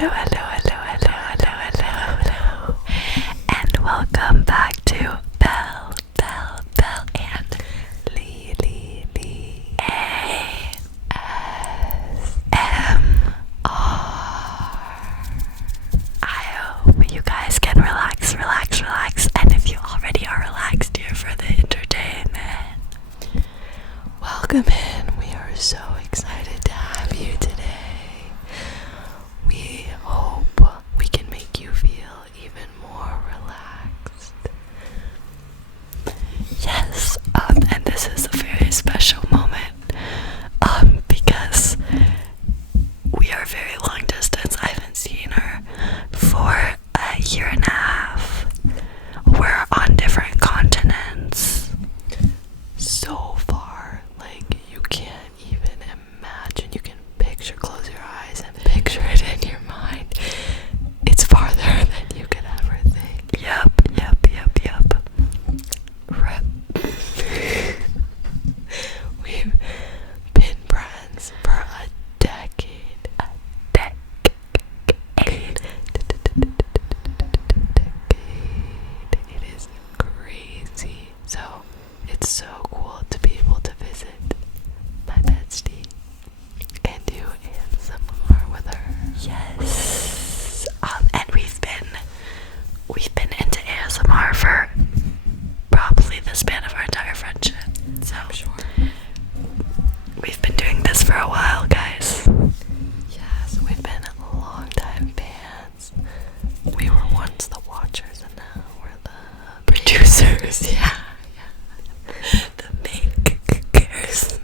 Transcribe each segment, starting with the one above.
hello, and welcome back to Bell, and Lee, ASMR. I hope you guys can relax, and if you already are relaxed here for the entertainment, welcome in. We are so excited to have you today. We hope we can make you feel even more relaxed. Yes, and this is a very special moment, because we are very long distance. I haven't seen her for a year and a half. We're on different continents. So far, like, you can't even imagine. You can close your eyes and picture it in your mind. It's farther than you could ever think. Yep. Rip. We've been friends for a decade. It is crazy. So, it's so cool to be able to visit my bestie and do ASMR with her. Yes. And we've been into ASMR for probably the span of our entire friendship. So I'm sure. We've been doing this for a while, guys. Yes, we've been long-time fans. We were once the watchers and now we're the producers. Yeah. The makers. Guys.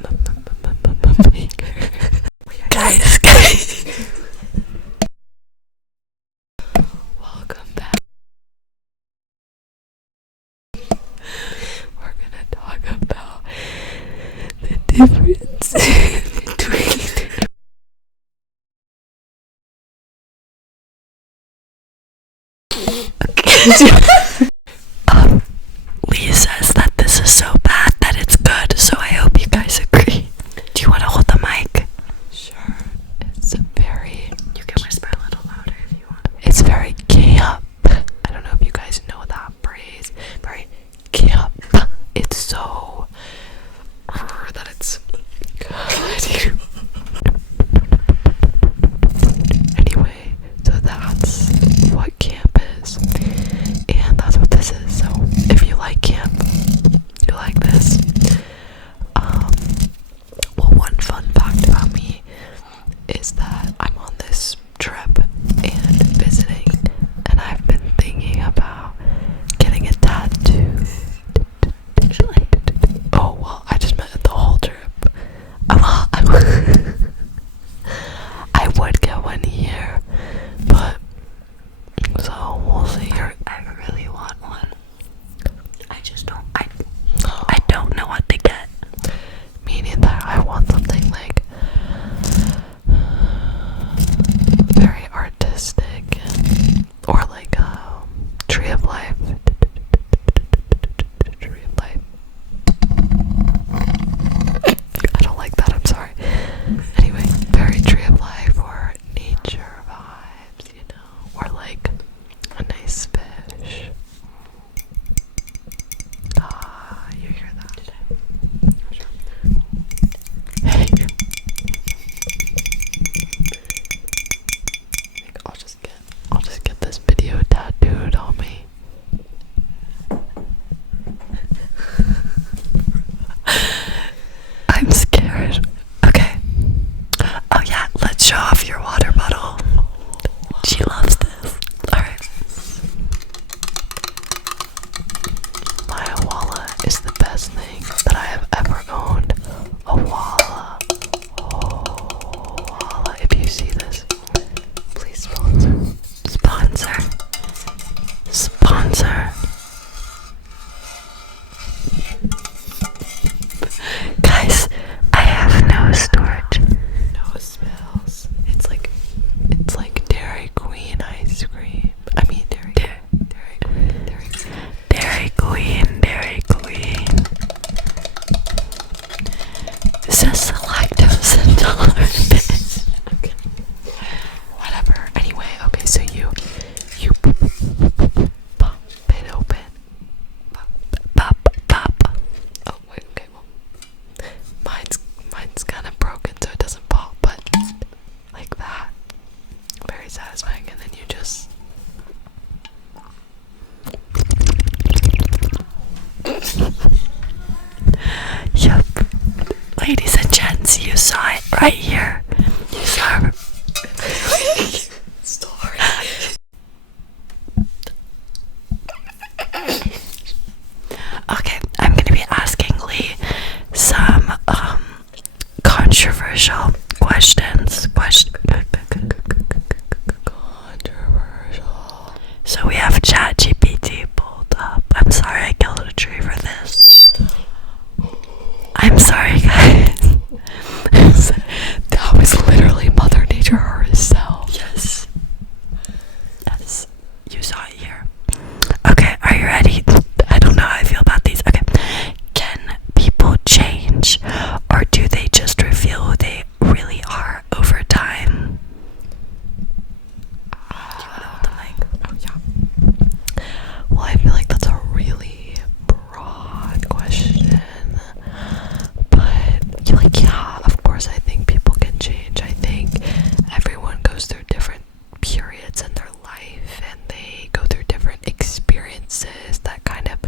Welcome back. We're gonna talk about the difference between Lee says that this is so bad that it's good, so I hope you guys agree. Do you want to hold the mic? Sure. It's very... You can whisper a little louder if you want. It's very camp. I don't know if you guys know that phrase. Very camp. It's so... that it's good. Anyway, so that's what camp is. And that's what this is. So if you like camp, you like this. Well, one fun fact about me is that I'm on this trip and visiting, and I've been thinking about getting a tattoo. Actually, oh well, I just meant the whole trip. Well, I would get one here, but so we'll see. I really want one. I just don't. I don't know what to get. Meaning that I want something like very artistic, or like a tree of life. Tree of life. I don't like that. I'm sorry. Anyway, very tree of life or nature vibes, you know, or like a nice fish. You hear that? Hey. I think I'll just get this video tattooed on me. I'm scared. Okay. Oh yeah, let's show off your water bottle. She loves this. Alright. My walla is the best thing that I have ever owned. A walla. Oh, walla. If you see this, please sponsor. Guys, I have no storage. No spills. It's like right here. Sorry. Okay, I'm gonna be asking Lee some controversial questions. Controversial. So we have ChatGPT pulled up. I'm sorry I killed a tree for this. I'm sorry, guys. That was literally Mother Nature herself. Yes. Yes. You saw it here. Okay, are you ready? I don't know how I feel about these. Okay. Can people change, or do they just reveal who they really are over time? Do you want to hold the mic? Oh, yeah. Well, I feel like that's a really broad question. But, like, yeah, of course, I think people can change. I think everyone goes through different periods in their life, and they go through different experiences that kind of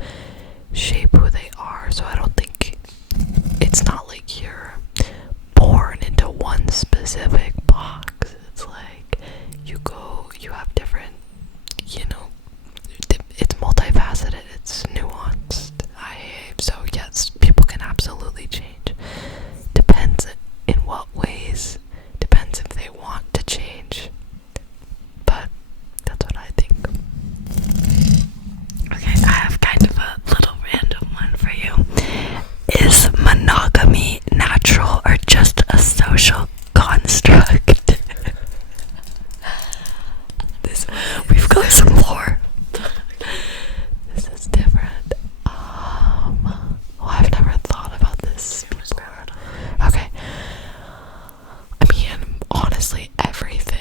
shape who they are. So I don't think it's not like you're born into one specific box. It's like you have different, it's multifaceted, it's nuanced. So yes, people can absolutely change. Depends in what ways, depends if they want to change. But that's what I think. Okay, I have kind of a little random one for you. Is monogamy natural or just a social construct? We've got some lore. This is different. I've never thought about this before. Okay. I mean, honestly, everything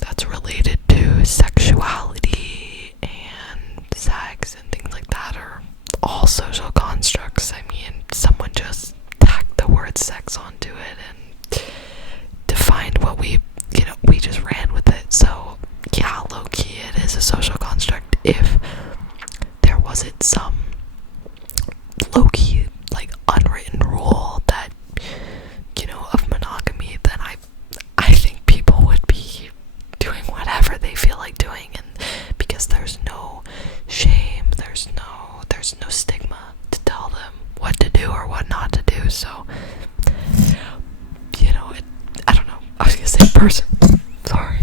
that's related to sexuality and sex and things like that are all social constructs. I mean, someone just tacked the word sex onto it and defined what we just ran with it. So, yeah, low-key, it is a social construct. If there wasn't some low-key, like, unwritten rule that, of monogamy, then I think people would be doing whatever they feel like doing, and because there's no shame, there's no stigma to tell them what to do or what not to do. So, I don't know. I was gonna say sorry.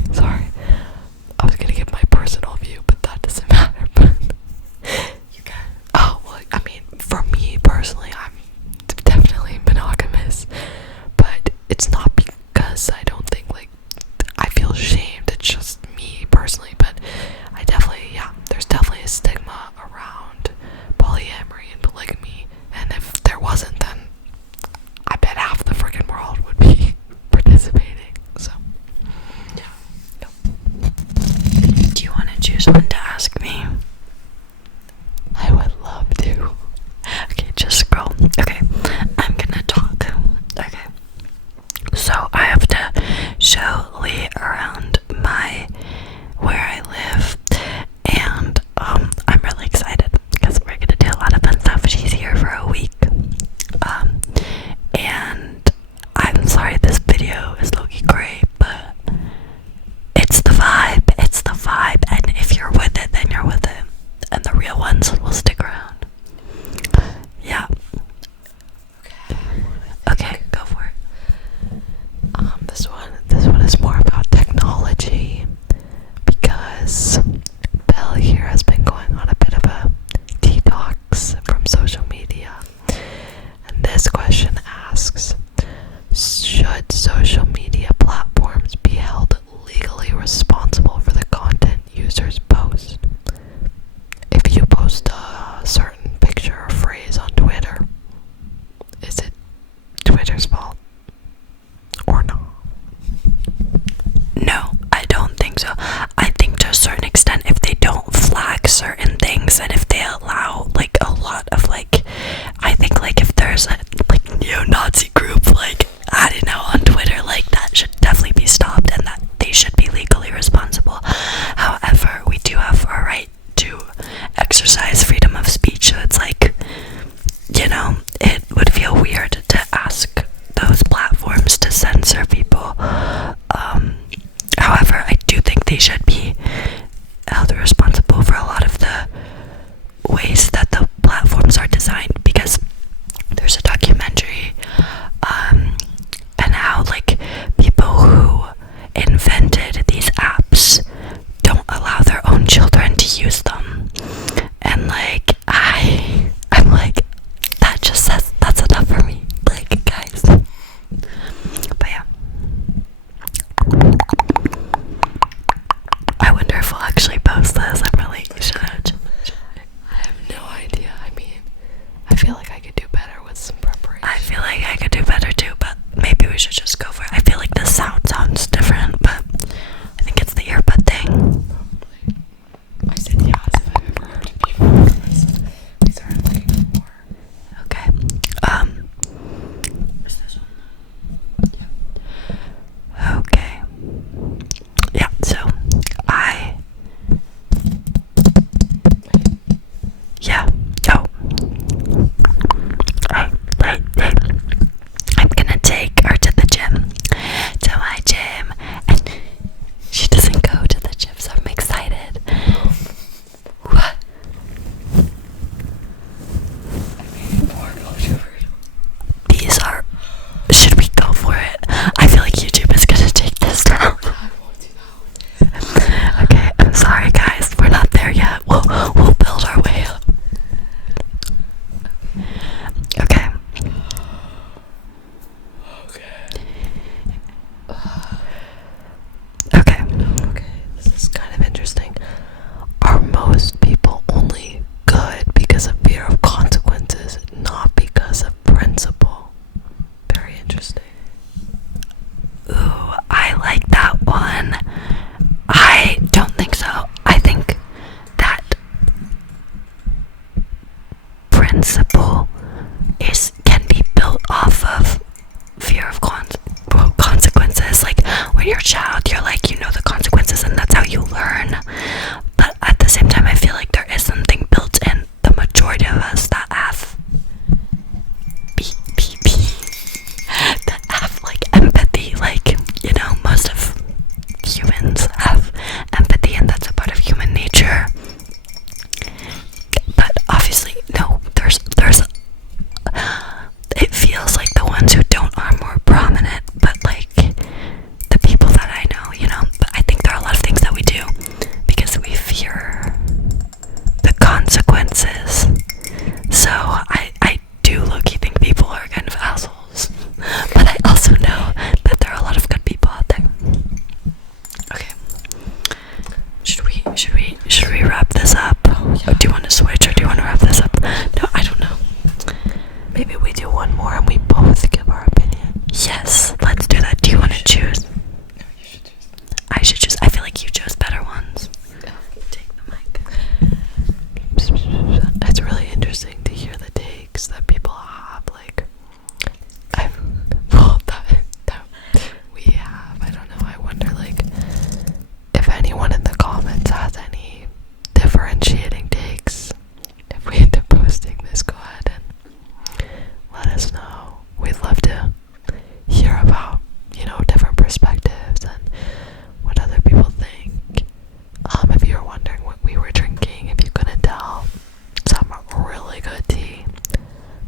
I was gonna give my personal view, but that doesn't matter. But you can. Oh, well, I mean, for me personally, I'm definitely monogamous, but it's not because I don't think, like, I feel shamed. It's just me personally, but I definitely, there's definitely a stigma around polyamory and polygamy, and if there wasn't, then I bet half the freaking world would be participating. So humans have empathy, and that's a part of human nature. But obviously, no, there's it feels like the ones who don't are more prominent, but like the people that I know, you know. But I think there are a lot of things that we do because we fear the consequences. So I do low-key think people are kind of assholes, but I also know that there are a lot of good people out there. Okay, should we wrap this up? Or do you want to switch, or do you want to wrap this up? No, I don't know. Maybe we do one more and we both give our opinion. Yes, let's do that. Do you want to choose? No, you should choose. I should choose. I feel like you chose better ones. Take the mic. It's really interesting to hear the takes that people have. Like, that we have. I don't know. I wonder, like, if anyone in the comments has any differentiating takes. If we end up posting this, go ahead and let us know. We'd love to hear about, you know, different perspectives and what other people think. If you're wondering what we were drinking, if you couldn't tell, some really good tea.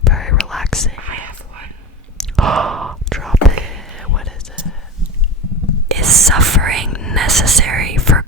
Very relaxing. I have one. Oh, drop it. What is it? Is suffering necessary for